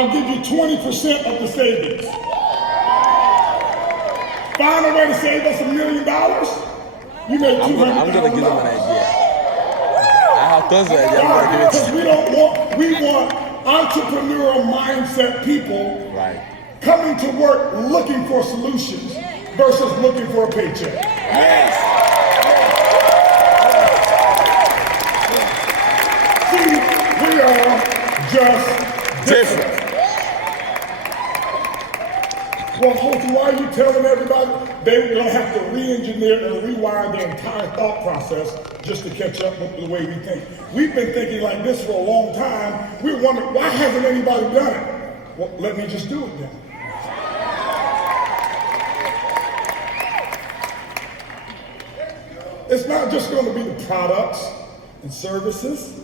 I'll give you 20% of the savings. Find a way to save us $1 million. You made $200,000. I'm gonna give them an idea. How does that? Yeah, because we want entrepreneurial mindset people coming to work looking for solutions versus looking for a paycheck. Yes. See, we are just different. Well, Holton, why are you telling everybody they're going to have to re-engineer and rewire their entire thought process just to catch up with the way we think? We've been thinking like this for a long time. We're wondering, why hasn't anybody done it? Well, let me just do it then. It's not just going to be the products and services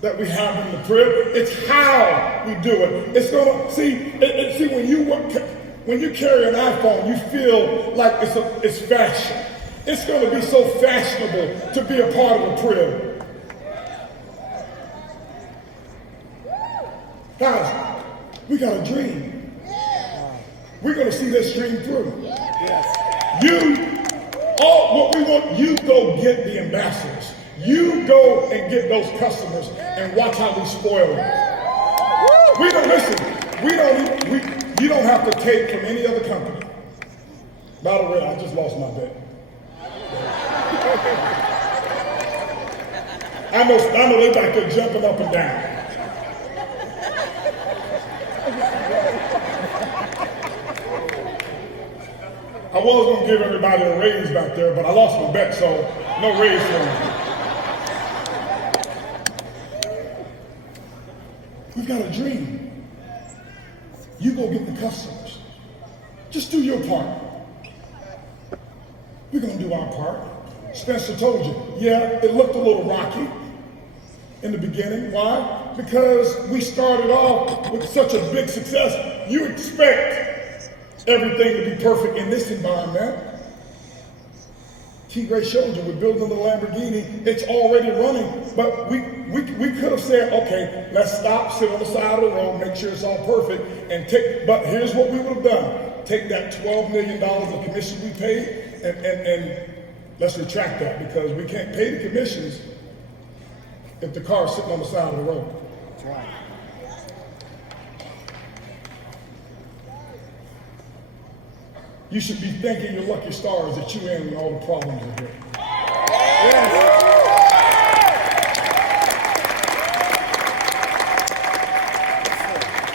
that we have in the crib. It's how we do it. It's going to, see when you carry an iPhone, you feel like it's fashion. It's going to be so fashionable to be a part of the crib. Guys, we got a dream. We're going to see this dream through. What we want, you go get the ambassadors. You go and get those customers and watch how we spoil them. We don't listen. You don't have to take from any other company. By the way, I just lost my bet. I know they back there jumping up and down. I was going to give everybody a raise back there, but I lost my bet, so no raise for me. We've got a dream. You go get the customers. Just do your part. We're going to do our part. Spencer told you, yeah, it looked a little rocky in the beginning. Why? Because we started off with such a big success. You expect everything to be perfect in this environment. T-Gray showed you, we're building the Lamborghini. It's already running, but we could have said, okay, let's stop, sit on the side of the road, make sure it's all perfect, and but here's what we would have done. Take that $12 million of commission we paid, and let's retract that, because we can't pay the commissions if the car's sitting on the side of the road. That's right. You should be thanking your lucky stars that you're in when all the problems are here. Yes.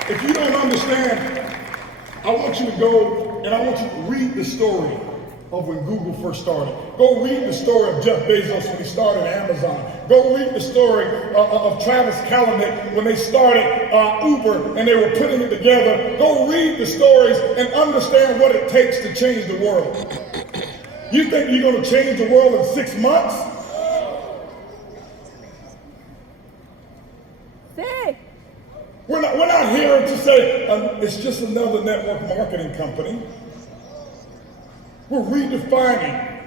If you don't understand, I want you to go and I want you to read the story of when Google first started. Go read the story of Jeff Bezos when he started Amazon. Go read the story of Travis Kalanick when they started Uber and they were putting it together. Go read the stories and understand what it takes to change the world. You think you're going to change the world in 6 months? We're not here to say it's just another network marketing company. We're redefining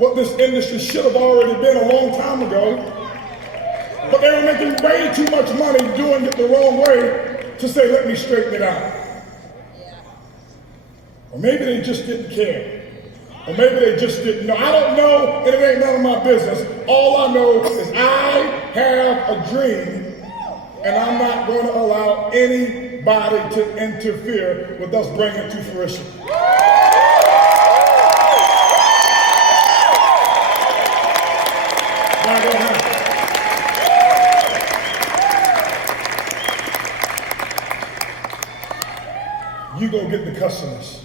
what this industry should have already been a long time ago, but they were making way too much money doing it the wrong way to say, let me straighten it out. Or maybe they just didn't care. Or maybe they just didn't know. I don't know, and it ain't none of my business. All I know is I have a dream, and I'm not going to allow anybody to interfere with us bringing it to fruition. You go get the customers.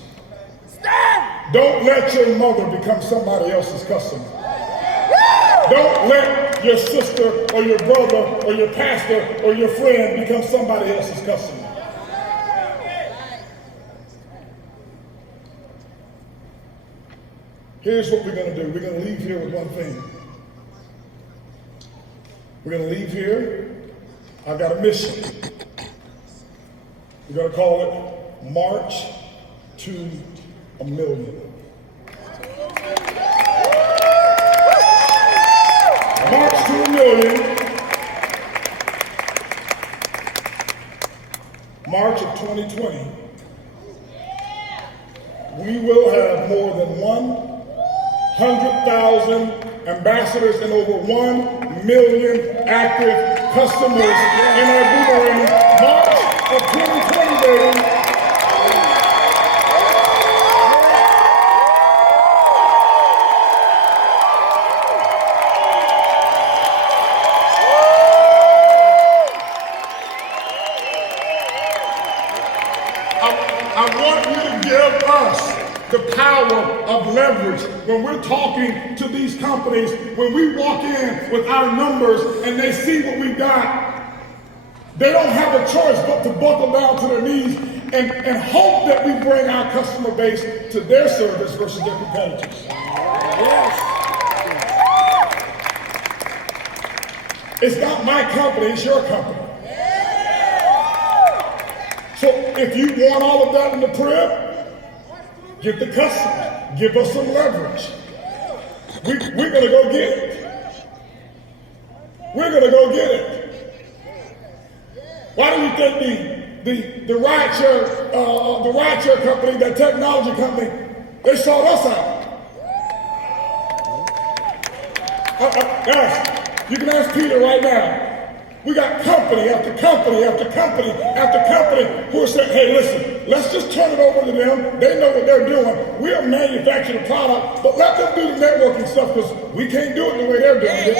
Don't let your mother become somebody else's customer. Don't let your sister or your brother or your pastor or your friend become somebody else's customer. Here's what we're going to do. We're going to leave here with one thing. We're going to leave here. I've got a mission. We're going to call it March to $1 million. March to $1 million. March of 2020, we will have more than 100,000 ambassadors and over 1 million active customers in our Boomerang. March of 2020, baby. I want you to give us the power of leverage when we're talking to these companies, when we walk in with our numbers and they see what we've got. They don't have a choice but to buckle down to their knees and hope that we bring our customer base to their service versus their competitors. Yes. It's not my company, it's your company. So if you want all of that in the crib, get the customer, give us some leverage. We're gonna go get it. We're gonna go get it. Why do you think the rideshare company, that technology company, they sought us out? Guys, you can ask Peter right now. We got company after company after company after company who are saying, hey, listen, let's just turn it over to them. They know what they're doing. We'll manufacture the product, but let them do the networking stuff because we can't do it the way they're doing it.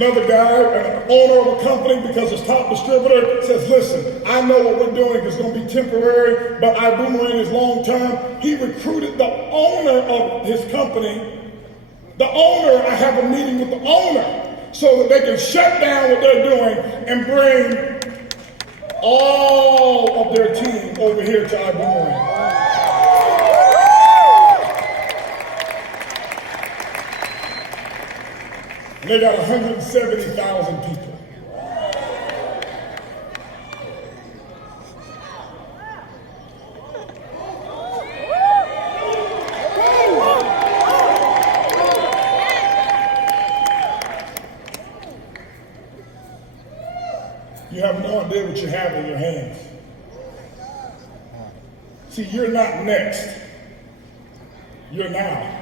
Another guy, an owner of a company, because his top distributor says, listen, I know what we're doing is going to be temporary, but IBUUMERANG is long term. He recruited the owner of his company. The owner, I have a meeting with the owner so that they can shut down what they're doing and bring all of their team over here to IBUUMERANG. And they got 170,000 people. You have no idea what you have in your hands. See, you're not next. You're now.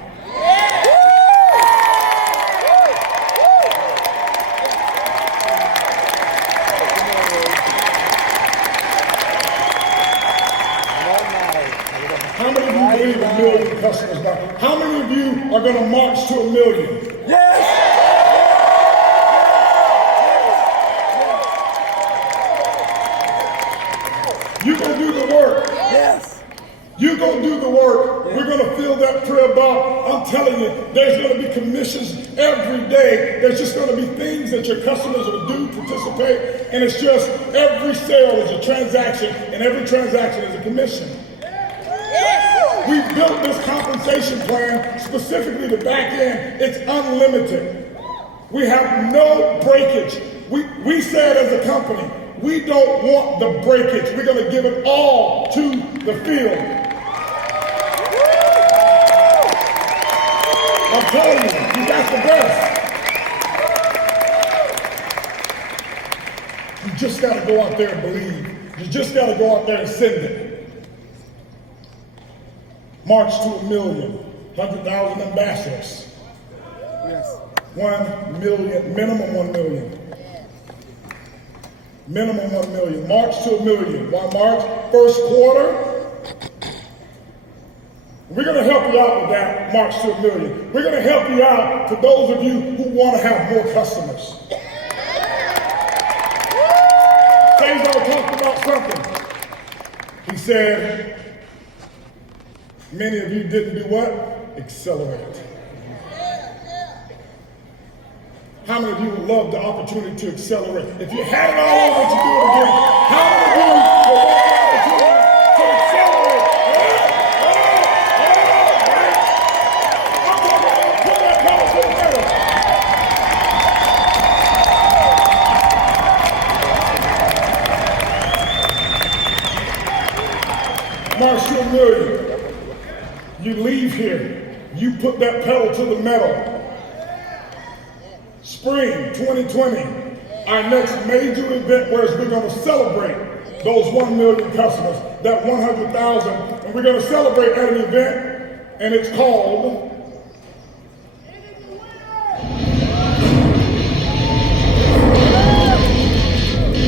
How many of you believe 1 million customers now? How many of you are going to march to 1 million? Yes! You're going to do the work. Yes. You're going to do the work. We're going to fill that crib up. I'm telling you, there's going to be commissions every day. There's just going to be things that your customers will do, participate, and it's just every sale is a transaction, and every transaction is a commission. We built this compensation plan specifically to back end. It's unlimited. We have no breakage. We said as a company, we don't want the breakage. We're going to give it all to the field. I'm telling you, you got the best. You just got to go out there and believe. You just got to go out there and send it. March to 1 million, 100,000 ambassadors. Yes. 1 million, minimum 1 million. Minimum 1 million. March to 1 million. Why March? First quarter. We're going to help you out with that, March to 1 million. We're going to help you out for those of you who want to have more customers. Cesar talked about something. He said, many of you didn't do what? Accelerate. How many of you would love the opportunity to accelerate? If you had it all over to do it again, how many of you would want the opportunity to accelerate? I'm talking about put that pedal to the metal. March to 1 million. You leave here, you put that pedal to the metal. Spring 2020, our next major event where we're going to celebrate those 1 million customers, that 100,000, and we're going to celebrate at an event, and it's called